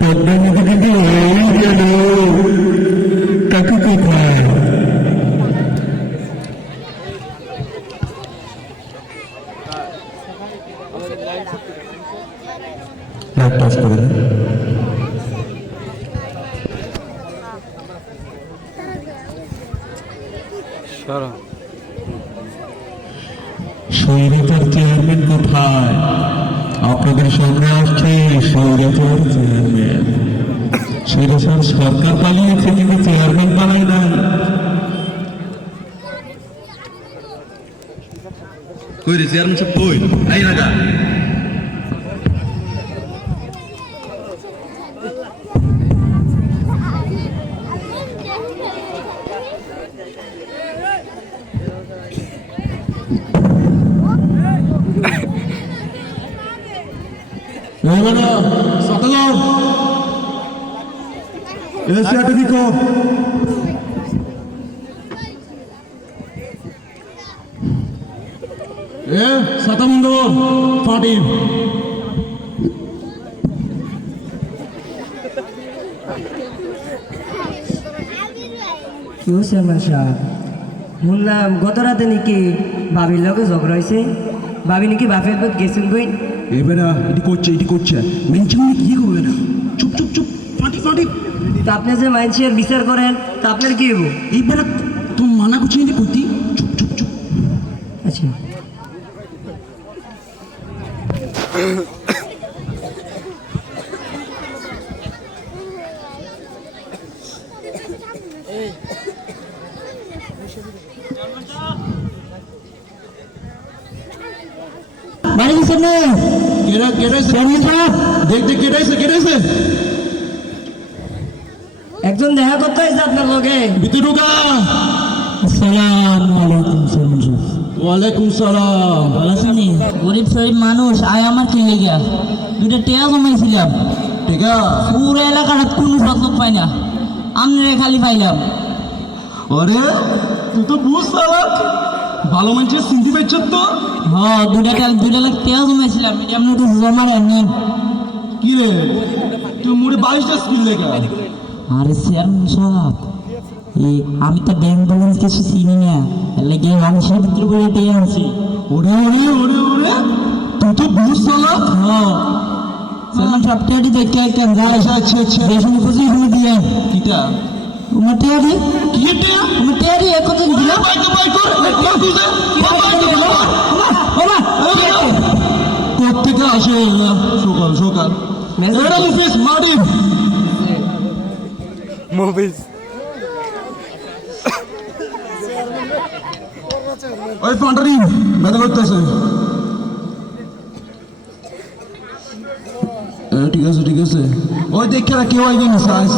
পদ্মার মতো কিন্তু এই গেল তাকে কোথায় টাচ করে দেন। স্বৈরাচার চেয়ারম্যান কোথায়? আপনাদের সামনে আসছে স্বৈরাচার চেয়ারম্যান। স্বৈরাচার সরকার পালিয়েছে কিন্তু চেয়ারম্যান পালায় নাই। কই রে চেয়ারম্যান সব কই? এই লাগা কি হয়েছে আমার সাহেব? শুনলাম গত রাতে নাকি বাবির লগে ঝগড়া হয়েছে। বাবি নাকি বাপের পথ গেছেন কই? এবারে এটি করছে মেনছি কি করবে না, চুপ চুপ চুপ ফাটি ফাটি। তা আপনি যে মাইন্সের বিচার করেন তা আপনার কি হবো? এইবারে তুমি মানা করছি এটি করতি, চুপ চুপ চুপ। আচ্ছা বাড়ি গেছেন না? কেটাইছে একজন দেখা করতে হয়েছে আপনার লগে। ভিতরুকা। আসসালামু আলাইকুম চেয়ারম্যান সাহেব। ওয়ালাইকুম সালাম। ভালো আছেনি? গরিব শরীর মানুষ আয় আমার কি লেগা দুইটা টেয়া জমাইছিলাম, ঠিক আছে। পুরো এলাকাটা কোনো সতর্ক পাই না, আমরা খালি পাইলাম। আরে তুই তো বুঝ সালাক ভালো মানুষের চিনতে পারছ তো। হ্যাঁ, দুইটা লাখ টেয়া জমাইছিলাম, এটা আপনি তো জমা নেন। কি রে তুই মুড়ে 22টা স্কিল লেখা। আরে চেয়ারম্যান সাহেব, আমি তো ব্যাংক ব্যালেন্স কিছু চিনি না, লাগে মানুষের ভিতরে করে টেয়া আনছি। ওরে ওরে ওরে ওরে তুই তো বুঝ সালাক। হ্যাঁ চেয়ারম্যান সাহেব, টেয়াটি দেখে কেন যায়? আচ্ছা বেশি খুশি এখানে দিয়ে কিটা তোমার টেয়াটি কি টেয়া আমার টেয়াটি এক কথা দিলাম। প্রত্যেকে আসে সকাল সকাল অফিস মারি মুভিজ। ওই পান্ডারি ব্যথা করতেছে। ঠিক আছে ওই দেখে কেউ আইবে না সাইজ।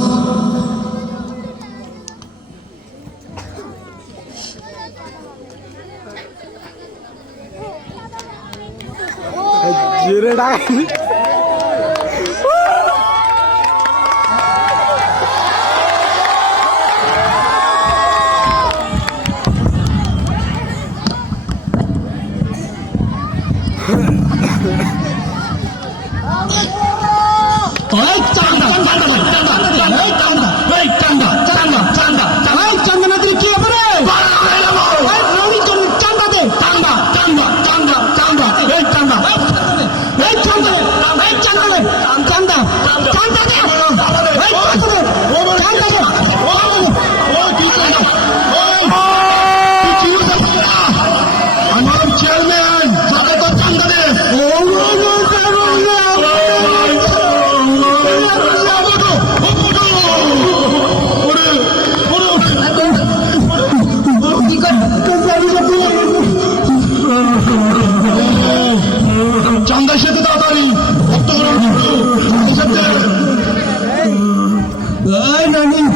চান্দার সাথে তাড়াতাড়ি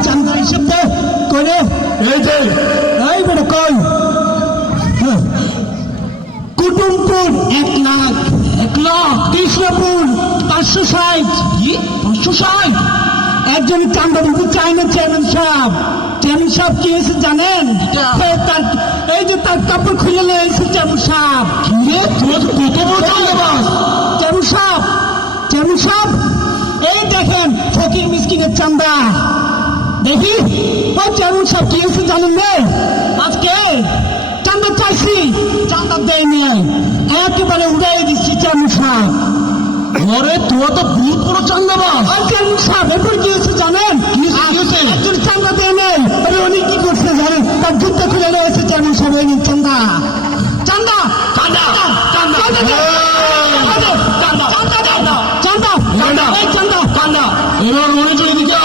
চান্দা হিসেব দে করে এই যে এই বেটা কই কুটুমপুর 1 লাখ কৃষ্ণপুর 560 একজন চান্দা দিতে চাই না চেয়ারম্যান সাহেব কি হয়েছে জানেন? এই যে তার কাপড় খুলে নিয়ে এসেছে চেয়ারম্যান সাহেব। চেয়ারম্যান সাহেব চেয়ারম্যান সাহেব, এই দেখেন ফকির মিসকিনের চান্দা। দেখি ও চেয়ারম্যান সাহেব কি হয়েছে জানেন না? আজকে চান্দা চাইছি, চান্দা দেয় নাই, একেবারে উড়াই দিচ্ছি চেয়ারম্যান সাহেব। আরে তোরা তো বহুত বড় চান্দাবাজ। আর চেয়ারম্যান সাহেব এরপর কি হয়েছে জানেন? একজন চান্দা দেয় নাই, আরে উনি কি করছে জানেন? তার জুতা খুলে রয়েছে চেয়ারম্যান সাহেব, এই নিন চান্দা। চান্দা চান্দা চান্দা চান্দা চান্দা চান্দা চান্দা এই চান্দা চান্দা। এবার মনে চলে দিতে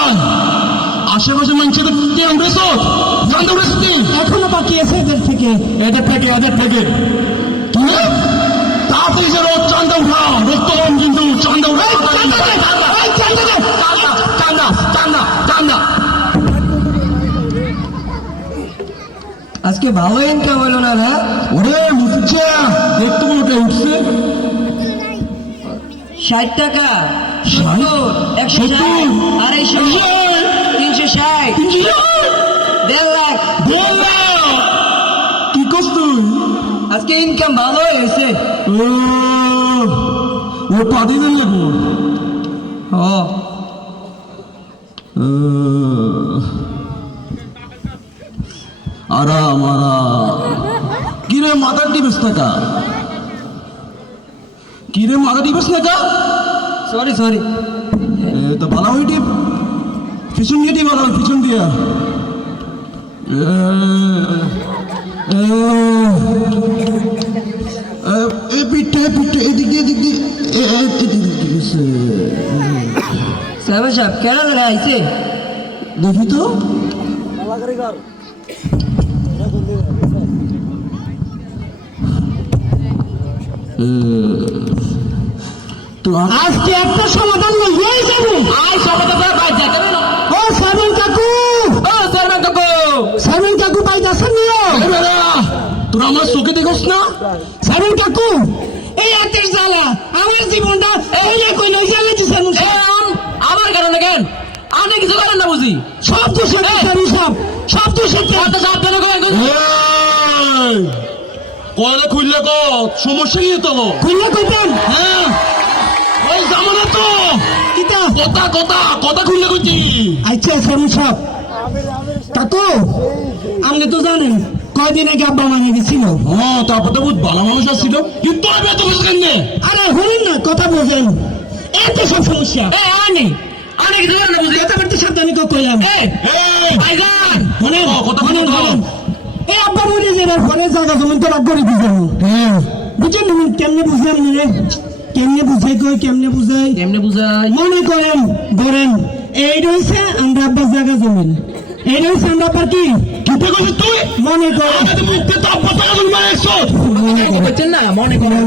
আশেপাশে মানুষ তো চান্দা উড়েছে তুই। এখনো বাকি আছে এদের থেকে। এদের থেকে কি তাড়াতাড়ি যে রোজ চান্দা উঠাও, রক্ত কিন্তু চান্দা উঠাও। চান্দা চান্দা চান্দা। আজকে ভালো ইনকাম হলো না না? ওরে মুচা দেখতে ওটা উঠছে 60 টাকা, 70, 160, 250, 360, 1.5 লাখ। কি করছ তুই? আজকে ইনকাম ভালো হয়েছে। ও পাতি দেন লাগবো। ও আরাম কিরে মাথা টিপস থাকা, কিরে মাথা টিপস থাকা। সরি তো ভালো হয়ে টিপ, পিছন দিয়ে টিপ, ভালো পিছন দিয়া। পিঠে এদিক দিয়ে চেয়ারম্যান সাহেব কেন লাগাইছে? দেখি তো। আজকে একটা সমাধান হয়ে যাবে। ও সাইমন কাকু, সাইমন কাকু বাইতে আছেন নিও। তোরা আমার চোখে দেখোস না? সাইমন কাকু, এই এতের জ্বালা আমার জীবনটা কই নই জ্বালাইছে সাইমন সাহেব। আমার কারণে কেন? আপনি কিছু করেন না বুঝি? সব তো সাইমন সাহেব, সব তো কত সাবধানে করেন কয়লা খুললে সমস্যা কি তো? খুললে কইতেন। হ্যাঁ ওই জামানা তো কিতা কথা খুললে কইছি। আচ্ছা সাইমন সাহেব, কাকু আপনি তো জানেন কয়দিন আগে আব্বা মারা গেছিল। তারপর তো বহুত ভালো মানুষ আসছিল, কিন্তু আমি এত বুঝ কেন? আরে শুনুন না, কথা বোঝেন, এত সব সমস্যা। আপনি কিছু করেন না বুঝি? কথাবার্তা সাবধানে কইলাম। ভাইজান কথা এই আব্বা মরে যাবার পরে জায়গা জমিন তো রাগ করে দিয়েছেন। বুঝেন না কেমনে বুঝলাম না রে, কেমনে বুঝাই কেমনে বুঝাই। এমনি বুঝাই মনে করেন ধরেন এই রয়েছে আমরা আব্বার জায়গা জমিন, এই রয়েছে আমরা আব্বার কি কিতে কইছিস তুই? মনে করেন তো আব্বা টাকা তুমি মারছো। বলছেন না মনে করেন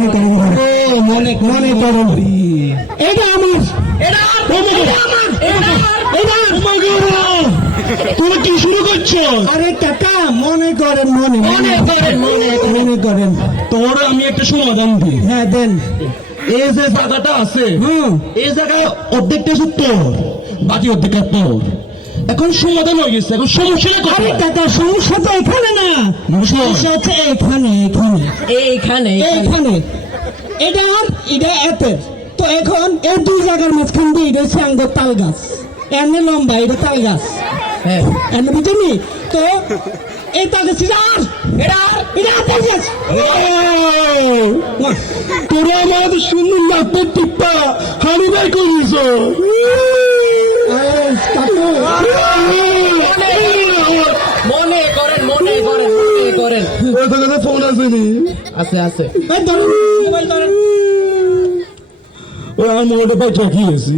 মনে করেন এটা আমার, এটা তুমি কি শুরু করছো? আরে টাকা মনে করেন মনে করেন। তোর আমি একটা সমাধান দিই। হ্যাঁ দেন। এই যে জায়গাটা আছে, এই জায়গায় অর্ধেকটা শুধু তোর, বাকি অর্ধেকটা তোর। এখন সমাধান হয়ে গেছে, এখন সমস্যাটা আরে কোথায়? টাকা সমস্যা তো এখানে না, সমস্যা হচ্ছে এইখানে এটা এতের। তো এখন এই দুই জায়গার মাঝখান দিয়ে এটা হচ্ছে আঙ্গুর তাল গাছ, এমনি লম্বা, এটা তাল গাছ। হ্যাঁ এমনি বুঝলি তো? এই তাল গাছ এটা আপেল গাছ। তোরা আমাদের সুন্দর লাগবে টিপ্পা হানি বাই করিস। মনে করেন ফোন আসেনি? আছে এই ধরুন, মোবাইল ধরেন। আমি ওটা পাই ঠকিয়েছি।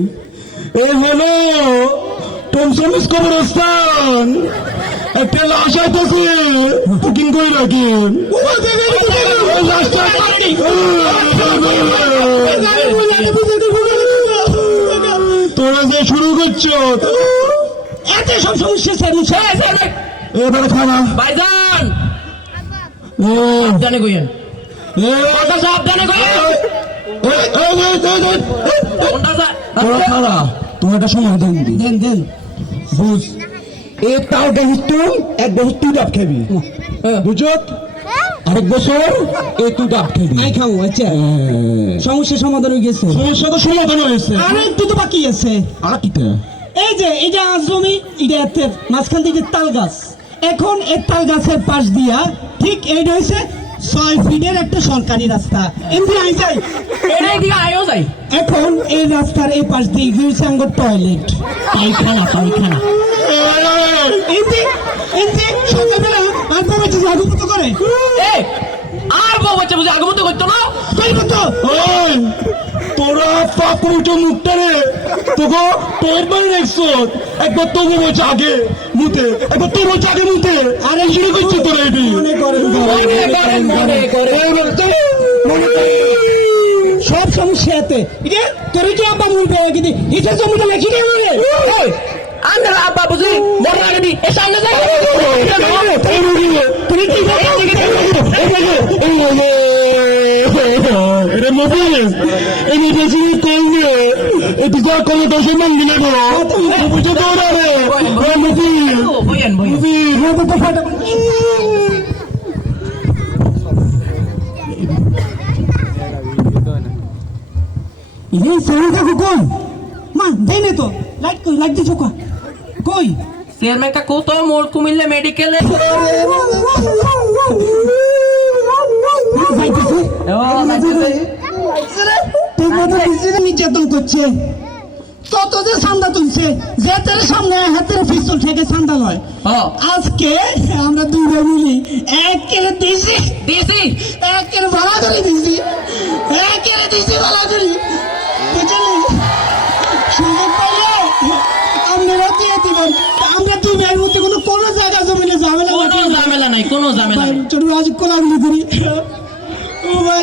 এই হলো টমসমিস কবরস্থান, একটা লাশ আইতেছে, বুকিং করে রাখেন। তোরা যে শুরু করছো এত সব সমস্যা এবারে খানা ভাইজান সাবধানে কইেন, সাবধানে কইেন। তোরা খানা, তোমার একটা সমাধান দি। দেন বুঝ, এই তালটা হিট্টু একবার তুই ডাব খাবি, বুঝত? আরেক বছর একটু ডাব খাইবি আই খাও আচ্ছা সমস্যা সমাধান হয়ে গেছে সমস্যা তো সমাধান হয়েছে আর একটু তো বাকি আছে আর কিটা এই যে এটা জমি এটা এতে মাঝখান থেকে তাল গাছ এখন এই তাল গাছের পাশ দিয়া ঠিক এই রয়েছে 6 ফিটের একটা সরকারি রাস্তা এমনি আই যাই এটাই দিকে আয়ো যাই এখন এই রাস্তার এই পাশ দিয়ে গিয়েছে আমার টয়লেট পায়খানা পায়খানা এমনি এমনি সকালবেলা আর বাবা যে জাদু মতো করে এ আর বউ বাচ্চা বুঝে আগমন তো করতো না কই মতো ওই তোরা পাকুটো মুখটা রে তোগো তোর বাড়ি দেখছো একবার তোগো বলছে আগে মুতে একবার তোর বলছে আগে মুতে আরে শুরু করছে তোরা এটি মনে করেন মনে করে সব সমস্যা এতে এটা তোর কি আব্বা মুলবে কিন্তু এটা জমিটা লেখি দিয়ে বলে আন্দার আব্বা বুঝি মরা গেদি এ সামনে যাই তুমি কি এটা মুভিস এই মুভিস কইলে এটি যা কলে দশে মান দিলে গো বুঝে তো রে মুভি বইয়েন বইয়েন মুভি রোবট ফাটা এই সরকা কোন মা দেনে তো লাইট দিছো কই চেয়ারম্যান কাকু তো মোর কুমিল্লা মেডিকেলে নির্যাতন করছে তত যে চান্দা তুলছে যে তার সামনে হাতের পিস্তল থেকে চান্দা লয় আজকে আমরা দুটো মিলি একের দিছি দিছি একের ভাড়া করে দিছি একের দিছি ভাড়া করে বুঝলি সুযোগ পাইলে আপনারা দিয়ে দিবেন আমরা দুই ভাইয়ের মধ্যে কোনো জায়গা জমিনে ঝামেলা কোনো ঝামেলা নাই কোনো ঝামেলা নাই ছোট আজ কোলাগুলি করি ও ভাই